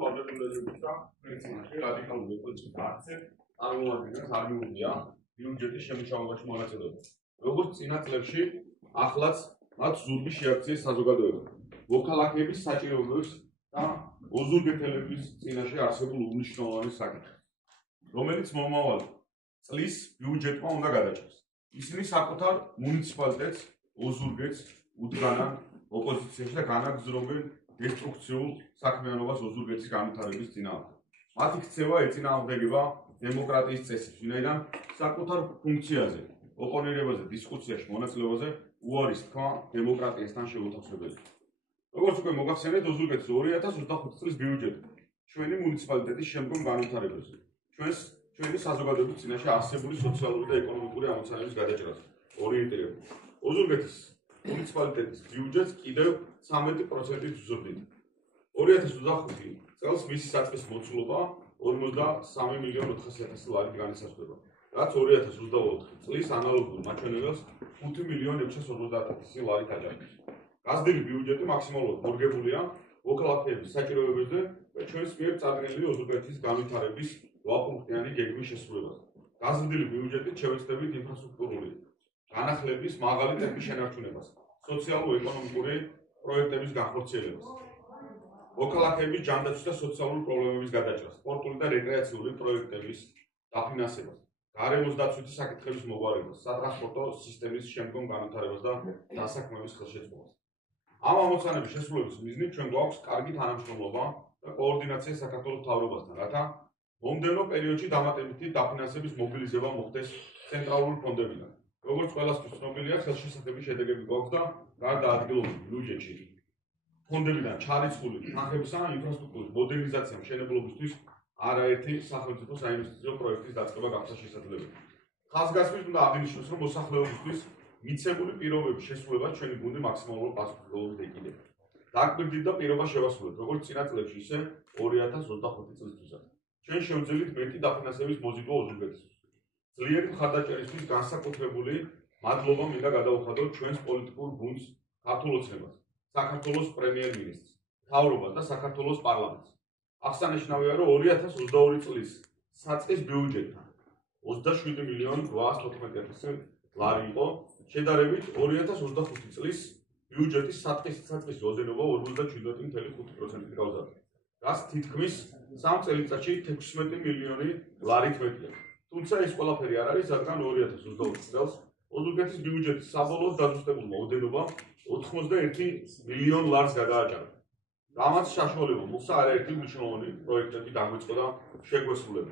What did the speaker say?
ვალდებულებებისა პრინციპში რადიკალური პოლიტიკის აკცენტ წარმოადგენს არგუმენტია ბიუჯეტის შემუშავებაში მონაწილეობა. როგორც წინა წლებში, ახლაც მათ ზურგი შეაქციეს საზოგადოება. მოქალაქეების საჭიროებებს და ოზურგეთელების წინაშე არსებულ უნიშნავანი საკითხი, რომელიც მომავალ წლის ბიუჯეტმა უნდა გადაჭრეს. ისინი საკუთარ მუნიციპალიტეტს, ოზურგეთს უდგანან ოპოზიციაში და განაგრძობენ დესტრუქციულ საქმიანობას ოზურგეთის განვითარების წინააღმდეგ. მათი ქცევა ეწინააღმდეგება დემოკრატიის წესებს, ვინაიდან საკუთარ ფუნქციაზე, ოპონირებაზე, დისკუსიაში მონაწილეობაზე უარის თქვა დემოკრატიასთან შეუთავსებელია. როგორც უკვე მოგახსენეთ, ოზურგეთის 2025 წლის ბიუჯეტი ჩვენი მუნიციპალიტეტის შემდგომ განვითარებაზე, ჩვენი საზოგადოების წინაშე არსებული სოციალური და ეკონომიკური ამოცანების გადაჭრას ორიენტირებული. ოზურგეთის მუნიციპალიტეტის ბიუჯეტს კიდევ 13%-ით ვზრდით. 2025 წელს მისი საწყის მოცულობა 43.400.000 ლარით განისაზღვრება, რაც 2024 წლის ანალოგურ მაჩვენებელს 5.650.000 ლარით აჯანყებს. გაზრდილი ბიუჯეტი მაქსიმალურად მორგებულია მოქალაქეების საჭიროებებზე და ჩვენს მიერ წარდგენილი ოზურგეთის განვითარების ვაპუნქტიანი გეგმის შესრულებაზე. გაზრდილი ბიუჯეტით შევეცდებით ინფრასტრუქტურული განახლების მაღალი ტემპის შენარჩუნებას, სოციალურ-ეკონომიკური პროექტების განხორციელებას, მოქალაქეების ჯანდაცვის და სოციალური პრობლემების გადაჭრას, სპორტული და რეკრეაციული პროექტების დაფინანსებას, გარემოს დაცვითი საკითხების მოგვარებას, სატრანსპორტო სისტემის შემდგომ განვითარებას და დასაქმების ხელშეწყობას. ამ ამოცანების შესრულების მიზნით ჩვენ გვაქვს კარგი თანამშრომლობა და კოორდინაცია საქართველოს მთავრობასთან, რათა მომდევნო პერიოდში დამატებითი დაფინანსების მობილიზება მოხდეს ცენტრალური ფონდებიდან. როგორც ყველასთვის ცნობილია, ხელშესახების შედეგები გვაქვს და გარდა ადგილობრივ ბიუჯეტში ფონდებიდან ჩარიცხული თანხებისა და ინფრასტრუქტურის მოდერნიზაცია მშენებლობისთვის არაერთი სახელმწიფო საინვესტიციო პროექტის დაწყება გახდა შესაძლებელი. ხაზგასმით უნდა აღინიშნოს, რომ მოსახლეობისთვის მიცემული პირობების შესრულება ჩვენი გუნდი მაქსიმალურად პასუხისმგებლობით ეკიდება. დაგვირგვინდით და პირობა შევასრულეთ, როგორც წინა წლებში, ისე 2025 წლისთვისაც. ჩვენ შევძელით მეტი დაფინანსების მოზიდვა ოზურგეთისთვის. ძლიერი მხარდაჭერისთვის განსაკუთრებული მადლობა მინდა გადავუხადოთ ჩვენს პოლიტიკურ გუნდს, ქართულ ოცნებას, საქართველოს პრემიერ-მინისტრს, მთავრობას და საქართველოს პარლამენტს. აღსანიშნავია, რომ 2022 წლის საწყის ბიუჯეტთან 27.814.000 ლარი იყო, შედარებით 2025 წლის ბიუჯეტის საწყის ოდენობა 57.5%-ით გავზარდა, რაც თითქმის 3 წელიწადში 16 მილიონი ლარით მეტია. თუმცა ეს ყველაფერი არ არის, რადგან 2022 წელს ოზურგეთის ბიუჯეტის საბოლოოდ დაზუსტებულმა ოდენობა 81 მილიონ ლარს გადააჭარბა. რამაც საშუალება მოხდა არაერთი მნიშვნელოვანი პროექტები დაგვიწყო და შეგვესრულება.